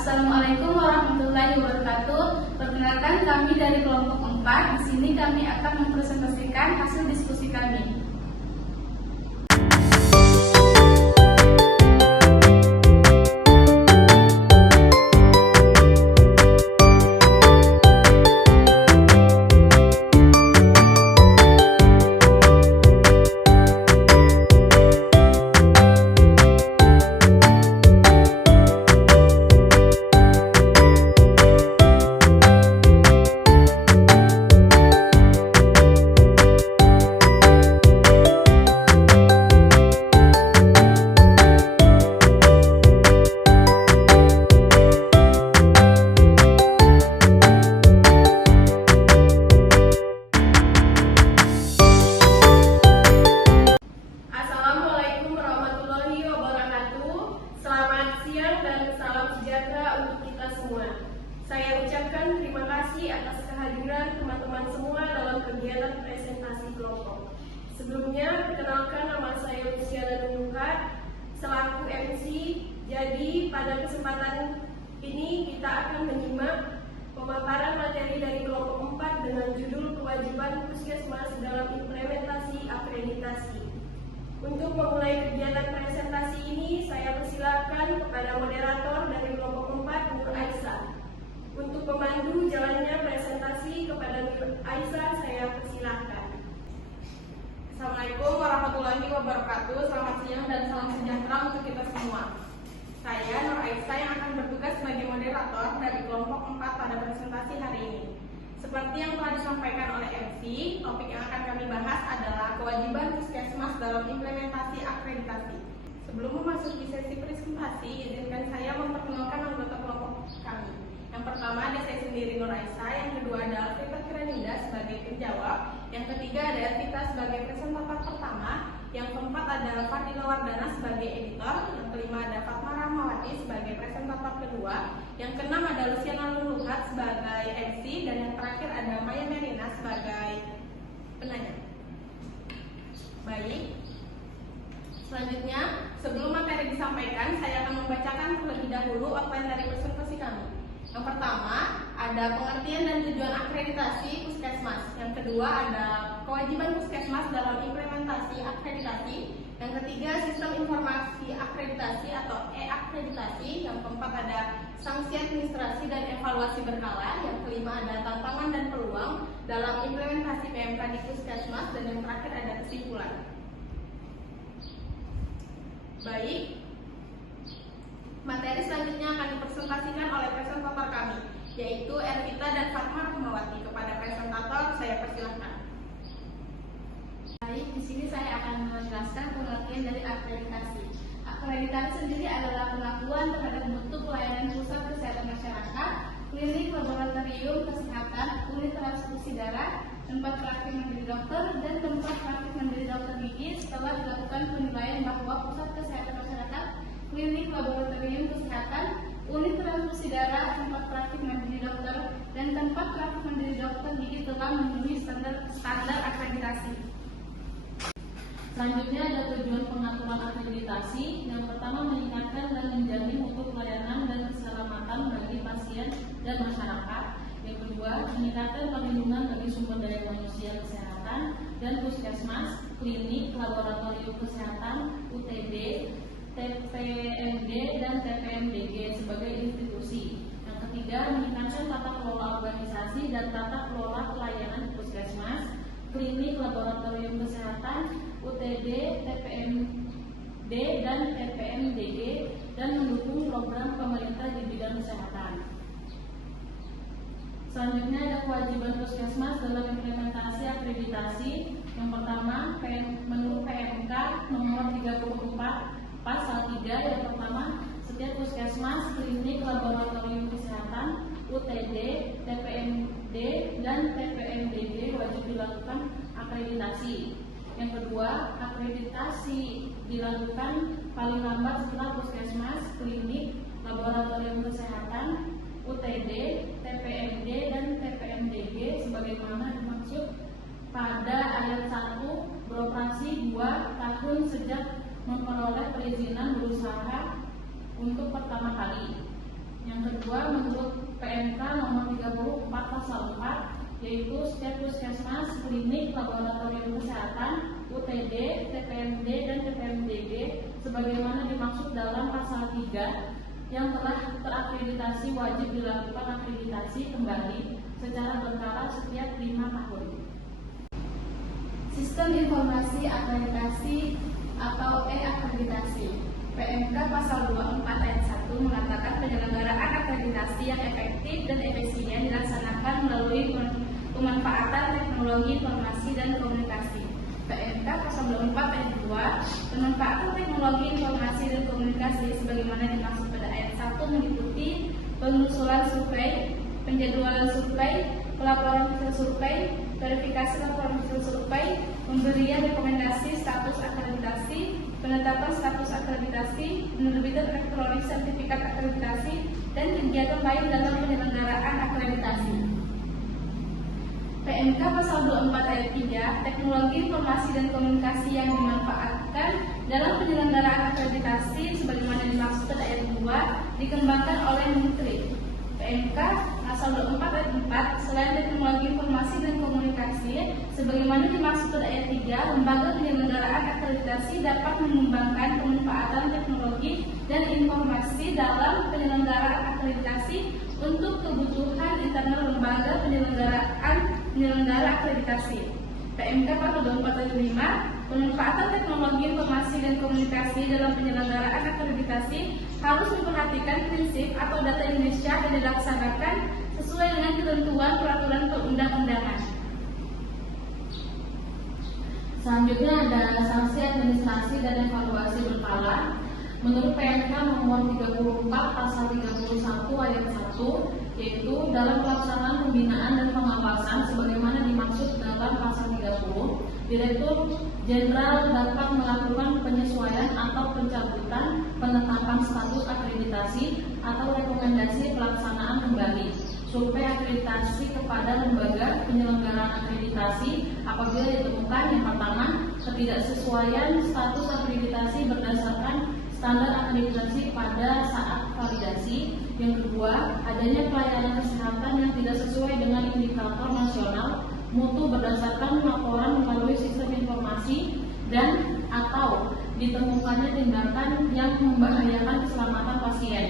Assalamualaikum warahmatullahi wabarakatuh. Perkenalkan, kami dari kelompok 4. Di sini kami akan mempresentasikan hasil diskusi kami. Saya ucapkan terima kasih atas kehadiran teman-teman semua dalam kegiatan presentasi kelompok. Sebelumnya, perkenalkan nama saya Luciana Nungkat selaku MC. Jadi, pada kesempatan ini kita akan menyimak pemaparan materi dari kelompok 4 dengan judul Kewajiban Puskesmas dalam Implementasi Akreditasi. Untuk memulai kegiatan presentasi ini, saya persilakan kepada moderator dari kelompok 4, Nur Aisyah. Untuk memandu jalannya presentasi kepada Nur Aisyah, saya persilakan. Assalamualaikum warahmatullahi wabarakatuh. Selamat siang dan salam sejahtera untuk kita semua. Saya Nur Aisyah yang akan bertugas sebagai moderator dari kelompok 4 pada presentasi hari ini. Seperti yang telah disampaikan oleh MC, topik yang akan kami bahas adalah kewajiban puskesmas dalam implementasi akreditasi. Sebelum memasuki sesi presentasi, izinkan saya memperkenalkan anggota kelompok kami. Yang pertama ada saya sendiri Nur Aisyah, yang kedua ada Alfreda Kiraninda sebagai penjawab, yang ketiga ada Elvita sebagai presentator pertama, yang keempat ada Fadila Wardana sebagai editor, yang kelima ada Fatma Rahmawati sebagai presentator kedua, yang keenam ada Luciana Nungkat sebagai MC, dan yang terakhir ada Maya Merina sebagai penanya. Baik, selanjutnya sebelum materi disampaikan, saya akan membacakan terlebih dahulu outline dari presentasi kami. Yang pertama, ada pengertian dan tujuan akreditasi puskesmas. Yang kedua, ada kewajiban puskesmas dalam implementasi akreditasi. Yang ketiga, sistem informasi akreditasi atau e-akreditasi. Yang keempat, ada sanksi administrasi dan evaluasi berkala. Yang kelima, ada tantangan dan peluang dalam implementasi PMK di puskesmas. Dan yang terakhir, ada kesimpulan. Baik, materi selanjutnya akan dipresentasikan oleh presentator kami, yaitu Elvita dan Fatma Rahmawati. Kepada presentator, saya persilahkan. Baik, di sini saya akan menjelaskan pengertian dari akreditasi. Akreditasi sendiri adalah pengakuan terhadap mutu pelayanan pusat kesehatan masyarakat, klinik laboratorium kesehatan, unit transfusi darah, tempat praktik mandiri dokter, dan tempat praktik mandiri dokter gigi setelah dilakukan penilaian bahwa pusat kesehatan masyarakat, klinik laboratorium kesehatan, unit transfusi darah, tempat praktik mandiri dokter, dan tempat praktik mandiri dokter gigi telah memenuhi standar akreditasi. Selanjutnya ada tujuan pengaturan akreditasi. Yang pertama, meningkatkan dan menjamin mutu pelayanan dan keselamatan bagi pasien dan masyarakat. Yang kedua, meningkatkan perlindungan bagi sumber daya manusia kesehatan dan puskesmas, klinik, laboratorium kesehatan, UTD, TPMD dan TPMDG sebagai institusi. Yang ketiga, meningkatkan tata kelola organisasi dan tata kelola pelayanan puskesmas, klinik, laboratorium kesehatan, UTD, TPMD dan TPMDG, dan mendukung program pemerintah di bidang kesehatan. Selanjutnya ada kewajiban puskesmas dalam implementasi akreditasi. Yang pertama, menurut PMK nomor 34 Pasal 3, yang pertama, setiap puskesmas, klinik, laboratorium kesehatan, UTD, TPMD, dan TPMDG wajib dilakukan akreditasi. Yang kedua, akreditasi dilakukan paling lambat setelah puskesmas, klinik, laboratorium kesehatan, UTD, TPMD, dan TPMDG sebagaimana dimaksud pada ayat 1 beroperasi 2 tahun sejak memperoleh perizinan berusaha untuk pertama kali. Yang pasal 4, yaitu setiap puskesmas, klinik, laboratorium kesehatan, UTD, TPMD, dan TPMDG sebagaimana dimaksud dalam pasal 3 yang telah terakreditasi wajib dilakukan akreditasi kembali secara berkala setiap 5 tahun. Sistem Informasi Akreditasi atau e-akreditasi. PMK pasal 24 ayat 1 mengatakan penyelenggaraan akreditasi yang efektif dan efisien dilaksanakan melalui pemanfaatan teknologi informasi dan komunikasi. PMK pasal 24 ayat 2 pemanfaatan teknologi informasi dan komunikasi sebagaimana dimaksud pada ayat 1 meliputi pengusulan survei, penjadwalan survei, pelaporan hasil survei, verifikasi laporan hasil survei, pemberian rekomendasi status akreditasi, penetapan status akreditasi, penerbitan elektronik sertifikat akreditasi, dan kegiatan lain dalam penyelenggaraan akreditasi. PMK pasal 24 ayat 3, teknologi informasi dan komunikasi yang dimanfaatkan dalam penyelenggaraan akreditasi sebagaimana dimaksud pada ayat 2 dikembangkan oleh Menteri. PMK pasal 24 ayat 4, selain teknologi informasi dan komunikasi sebagaimana dimaksud pada ayat 3, lembaga penyelenggaraan akreditasi dapat mengembangkan pemanfaatan teknologi dan informasi dalam penyelenggaraan akreditasi untuk kebutuhan internal lembaga penyelenggara akreditasi. PMK pasal 24 ayat 5, pemanfaatan teknologi informasi dan komunikasi dalam penyelenggaraan akreditasi harus memperhatikan prinsip atau data Indonesia dan dilaksanakan sesuai dengan ketentuan peraturan perundang-undangan. Selanjutnya ada sanksi administrasi dan evaluasi berkala. Menurut PMK nomor 34 pasal 31 ayat 1, yaitu dalam pelaksanaan pembinaan dan pengawasan sebagaimana dimaksud dalam pasal 30, Direktur Jenderal dapat melakukan penyesuaian atau pencabutan penetapan status akreditasi atau rekomendasi pelaksanaan kembali survei akreditasi kepada lembaga penyelenggaraan akreditasi apabila ditemukan yang pertama, ketidaksesuaian status akreditasi berdasarkan standar akreditasi pada saat validasi. Yang kedua, adanya pelayanan kesehatan yang tidak sesuai dengan indikator nasional mutu berdasarkan laporan melalui sistem informasi dan atau ditemukannya tindakan yang membahayakan keselamatan pasien.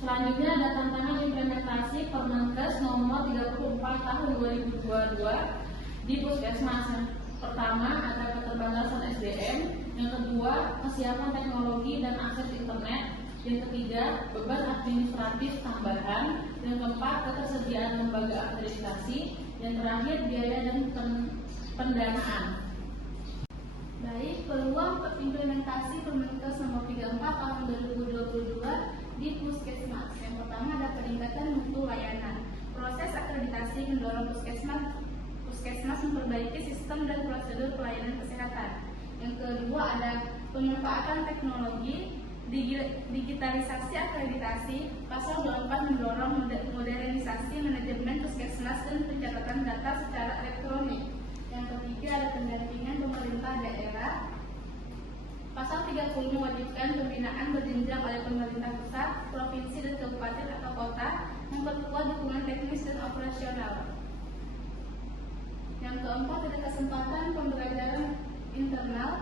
Selanjutnya ada tantangan implementasi Permenkes nomor 34 tahun 2022 di puskesmas. Pertama, ada keterbatasan SDM. Yang kedua, kesiapan teknologi dan akses internet. Yang ketiga, beban administratif tambahan. Yang keempat, ketersediaan lembaga akreditasi. Yang terakhir, biaya dan pendanaan. Baik, peluang implementasi Permenkes nomor 34 tahun 2022 di puskesmas. Yang pertama ada peningkatan mutu layanan. Proses akreditasi mendorong puskesmas memperbaiki sistem dan prosedur pelayanan kesehatan. Yang kedua ada pemanfaatan teknologi, digitalisasi akreditasi. Pasal 24 mendorong modernisasi manajemen puskesmas dan pencatatan data secara elektronik. Yang ketiga ada pendampingan pemerintah daerah. Pasal 30 mewajibkan pembinaan berjenjang oleh pemerintah pusat, provinsi dan kabupaten atau kota, memperkuat dukungan teknis dan operasional. Yang keempat ada kesempatan pembelajaran internal.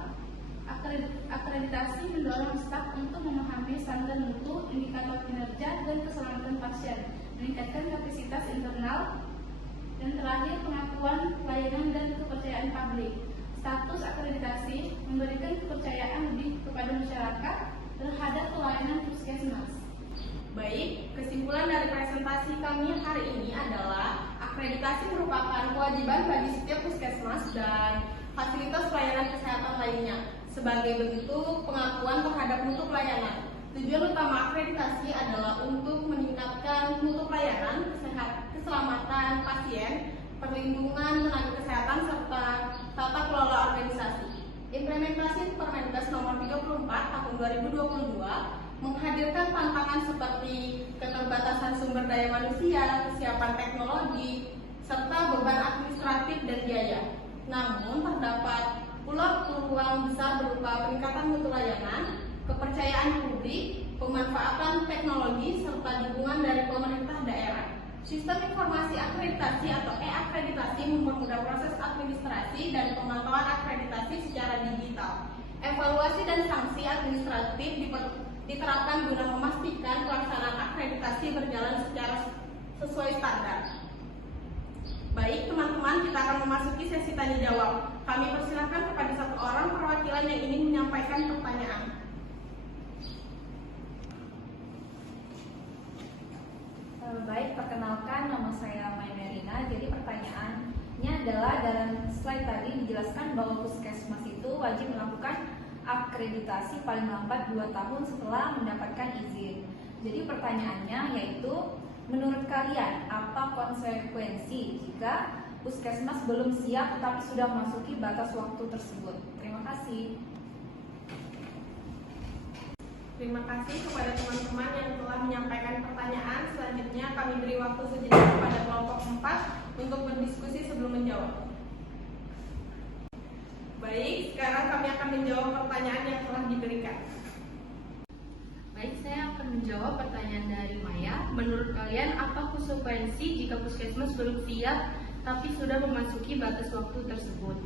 Akreditasi mendorong staf untuk memahami standar mutu, indikator kinerja, dan keselamatan pasien, meningkatkan kapasitas internal. Dan terakhir pengakuan pelayanan dan kepercayaan publik. Status akreditasi memberikan kepercayaan lebih kepada masyarakat terhadap pelayanan puskesmas. Baik, kesimpulan dari presentasi kami hari ini adalah akreditasi merupakan kewajiban bagi setiap puskesmas dan fasilitas pelayanan kesehatan lainnya sebagai bentuk pengakuan terhadap mutu pelayanan. Tujuan utama akreditasi adalah untuk meningkatkan mutu pelayanan, keselamatan pasien, perlindungan tenaga kesehatan, serta tata kelola organisasi. Implementasi Permenkes nomor 34 tahun 2022 menghadirkan tantangan seperti keterbatasan sumber daya manusia, kesiapan teknologi, serta beban administratif dan biaya. Namun terdapat pula peluang besar berupa peningkatan mutu layanan, kepercayaan publik, pemanfaatan teknologi, serta dukungan dari pemerintah daerah. Sistem informasi akreditasi atau e-akreditasi mempermudah proses administrasi dan pemantauan akreditasi secara digital. Evaluasi dan sanksi administratif diterapkan guna memastikan pelaksanaan akreditasi berjalan secara sesuai standar. Baik teman-teman, kita akan memasuki sesi tanya jawab. Kami persilakan kepada satu orang perwakilan yang ingin menyampaikan pertanyaan. Baik, perkenalkan, nama saya Mainerina. Jadi pertanyaannya adalah dalam slide tadi dijelaskan bahwa puskesmas itu wajib melakukan akreditasi paling lambat 2 tahun setelah mendapatkan izin. Jadi pertanyaannya yaitu, menurut kalian apa konsekuensi jika puskesmas belum siap tetapi sudah memasuki batas waktu tersebut? Terima kasih. Terima kasih kepada teman-teman yang telah menyampaikan pertanyaan. Selanjutnya kami beri waktu sejenak kepada kelompok 4 untuk berdiskusi sebelum menjawab. Baik, sekarang kami akan menjawab pertanyaan yang telah diberikan. Baik, saya akan menjawab pertanyaan dari Maya. Menurut kalian apa konsekuensi jika puskesmas belum siap tapi sudah memasuki batas waktu tersebut?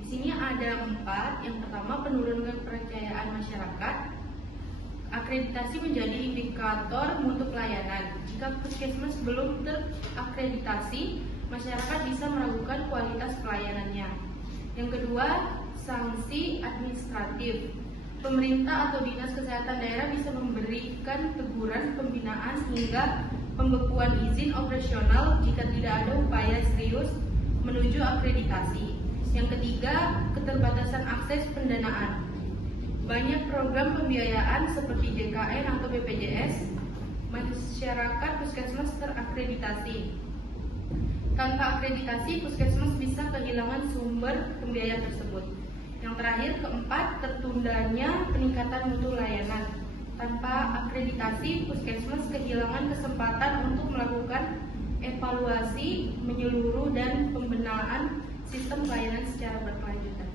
Di sini ada 4. Yang pertama, penurunan kepercayaan masyarakat. Akreditasi menjadi indikator mutu pelayanan. Jika puskesmas belum terakreditasi, masyarakat bisa meragukan kualitas pelayanannya. Yang kedua, sanksi administratif. Pemerintah atau dinas kesehatan daerah bisa memberikan teguran, pembinaan hingga pembekuan izin operasional jika tidak ada upaya serius menuju akreditasi. Yang ketiga, keterbatasan akses pendanaan. Banyak program pembiayaan seperti JKN atau BPJS, masyarakat puskesmas terakreditasi. Tanpa akreditasi, puskesmas bisa kehilangan sumber pembiayaan tersebut. Yang terakhir, keempat, tertundanya peningkatan mutu layanan. Tanpa akreditasi, puskesmas kehilangan kesempatan untuk melakukan evaluasi menyeluruh dan pembenahan sistem pelayanan secara berkelanjutan.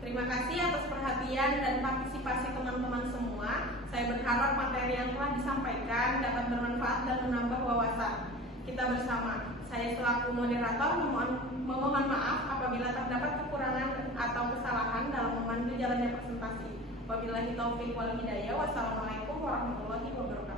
Terima kasih atas perhatian dan partisipasi teman-teman semua. Saya berharap materi yang telah disampaikan dapat bermanfaat dan menambah wawasan kita bersama. Saya selaku moderator memohon maaf apabila terdapat kekurangan atau kesalahan dalam memandu jalannya presentasi. Wabillahi taufiq wal hidayah. Wassalamualaikum warahmatullahi wabarakatuh.